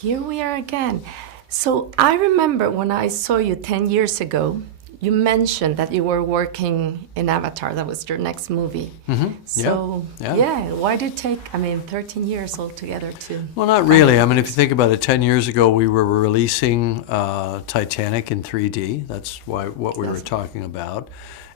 Here we are again. So I remember when I saw you 10 years ago, you mentioned that you were working in Avatar. That was your next movie. So, yeah, why did it take, 13 years altogether to... Well, not really. I mean, if you think about it, 10 years ago, we were releasing Titanic in 3D. That's what we were talking about.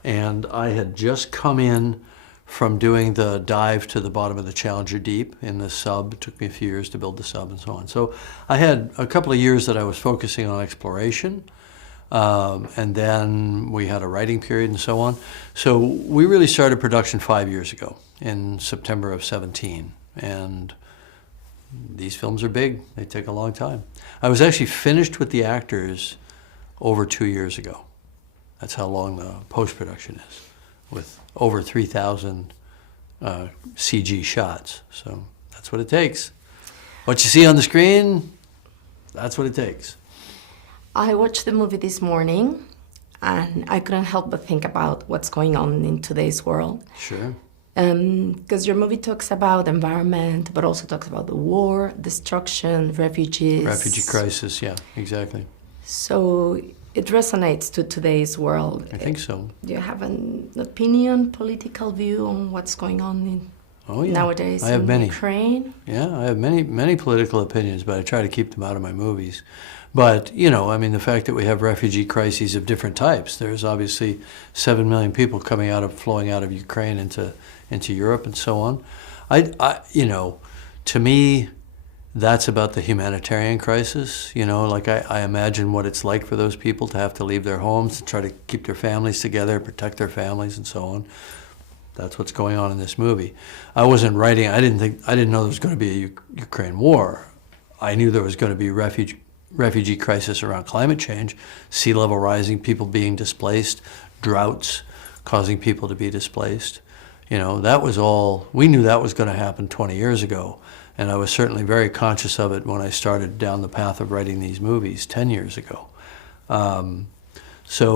And I had just come in from doing the dive to the bottom of the Challenger Deep in the sub. It took me a few years to build the sub and so on. So I had a couple of years that I was focusing on exploration. And then we had a writing period and so on. So we really started production 5 years ago in September of 17. And these films are big. They take a long time. I was actually finished with the actors over 2 years ago. That's how long the post-production is, with over 3,000 CG shots. So that's what it takes. What you see on the screen, that's what it takes. I watched the movie this morning, and I couldn't help but think about what's going on in today's world. Sure. Because your movie talks about environment, but also talks about the war, destruction, refugees. Refugee crisis, yeah, exactly. So it resonates to today's world. I think so. Do you have an opinion, political view on what's going on nowadays I have many. Ukraine? Yeah, I have many political opinions, but I try to keep them out of my movies. But, the fact that we have refugee crises of different types, there's obviously 7 million people flowing out of Ukraine into Europe and so on. To me, that's about the humanitarian crisis. I imagine what it's like for those people to have to leave their homes, to try to keep their families together, protect their families and so on. That's what's going on in this movie. I wasn't writing, I didn't know there was going to be a Ukraine war. I knew there was going to be refugee crisis around climate change, sea level rising, people being displaced, droughts causing people to be displaced. That was all, we knew that was going to happen 20 years ago. And I was certainly very conscious of it when I started down the path of writing these movies 10 years ago. That's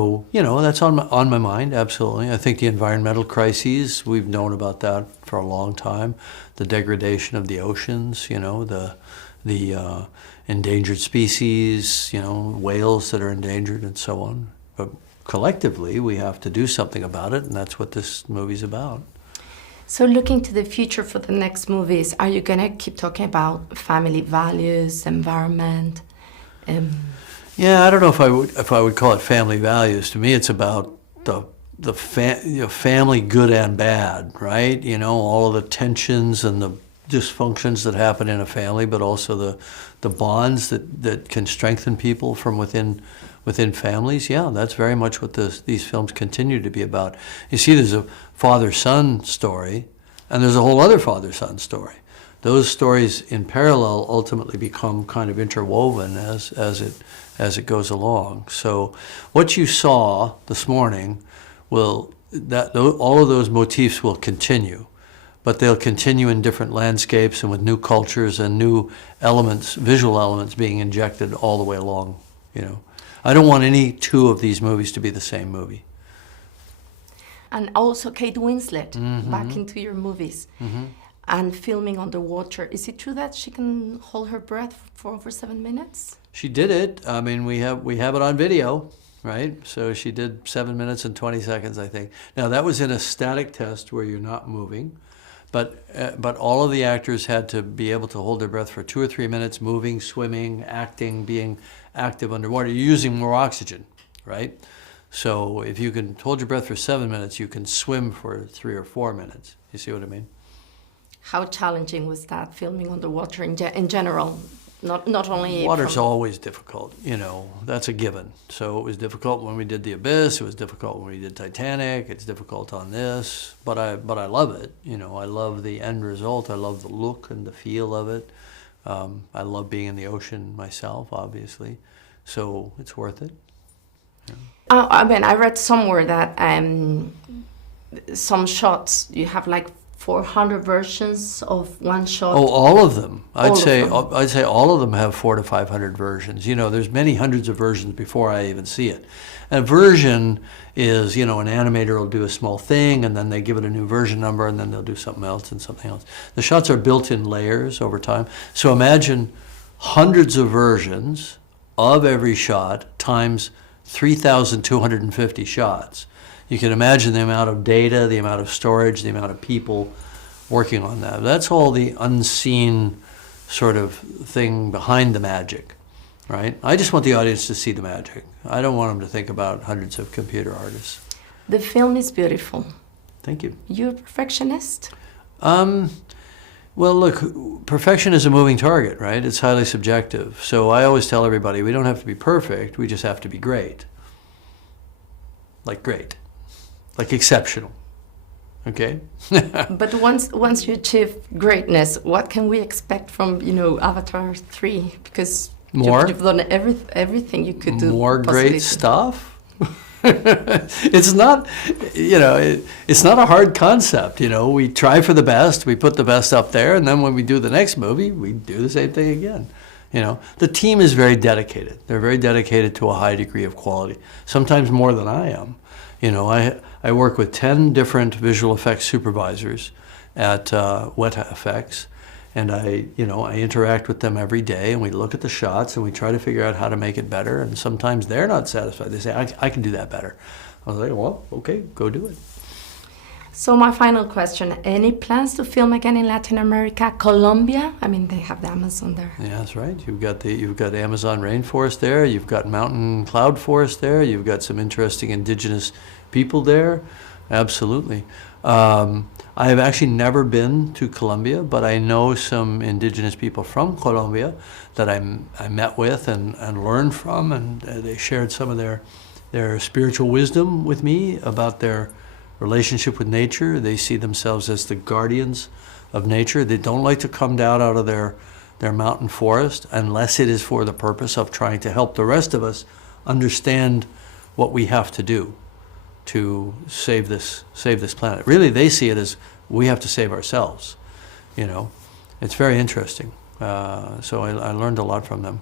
on my mind, absolutely. I think the environmental crises, we've known about that for a long time. The degradation of the oceans, the endangered species, whales that are endangered and so on. But collectively, we have to do something about it, and that's what this movie's about. So looking to the future for the next movies, are you going to keep talking about family values, environment? Yeah, I don't know if I would call it family values. To me, it's about the family, good and bad, right? All of the tensions and the dysfunctions that happen in a family, but also the bonds that can strengthen people from within families. Yeah, that's very much what these films continue to be about. You see, there's a father-son story, and there's a whole other father-son story. Those stories in parallel ultimately become kind of interwoven as it goes along. So what you saw this morning all of those motifs will continue. But they'll continue in different landscapes and with new cultures and new elements, visual elements being injected all the way along, I don't want any two of these movies to be the same movie. And also Kate Winslet back into your movies and filming underwater. Is it true that she can hold her breath for over 7 minutes? She did it. We have it on video, right? So she did 7 minutes and 20 seconds, I think. Now that was in a static test where you're not moving. But all of the actors had to be able to hold their breath for 2 or 3 minutes, moving, swimming, acting, being active underwater. You're using more oxygen, right? So if you can hold your breath for 7 minutes, you can swim for 3 or 4 minutes. You see what I mean? How challenging was that, filming underwater in general? Not only water's always difficult, that's a given. So it was difficult when we did The Abyss, it was difficult when we did Titanic, it's difficult on this, but I love it. I love the end result, I love the look and the feel of it. I love being in the ocean myself, obviously, so it's worth it. Yeah. I read somewhere that some shots you have like 400 versions of one shot. Oh, all of them. I'd say all of them have 400 to 500 versions. There's many hundreds of versions before I even see it. A version is, an animator will do a small thing and then they give it a new version number and then they'll do something else and something else. The shots are built in layers over time. So imagine hundreds of versions of every shot times 3,250 shots. You can imagine the amount of data, the amount of storage, the amount of people working on that. That's all the unseen sort of thing behind the magic, right? I just want the audience to see the magic. I don't want them to think about hundreds of computer artists. The film is beautiful. Thank you. You're a perfectionist? Well, look, perfection is a moving target, right? It's highly subjective. So I always tell everybody, we don't have to be perfect, we just have to be great. Like great. Like exceptional. Okay? But once you achieve greatness, what can we expect from, Avatar 3? Because more? You've done everything you could do. More great stuff? It's not, it's not a hard concept. We try for the best, we put the best up there, and then when we do the next movie, we do the same thing again. The team is very dedicated. They're very dedicated to a high degree of quality, sometimes more than I am. I work with 10 different visual effects supervisors at Weta Effects, and I interact with them every day, and we look at the shots, and we try to figure out how to make it better, and sometimes they're not satisfied. They say, I can do that better. I was like, well, okay, go do it. So my final question, any plans to film again in Latin America, Colombia? I mean, they have the Amazon there. Yeah, that's right. You've got the Amazon rainforest there, you've got mountain cloud forest there, you've got some interesting indigenous people there. Absolutely. I have actually never been to Colombia, but I know some indigenous people from Colombia that I met with and learned from, and they shared some of their spiritual wisdom with me about their relationship with nature. They see themselves as the guardians of nature. They don't like to come down out of their mountain forest unless it is for the purpose of trying to help the rest of us understand what we have to do to save this planet. Really, they see it as we have to save ourselves. It's very interesting. So I learned a lot from them.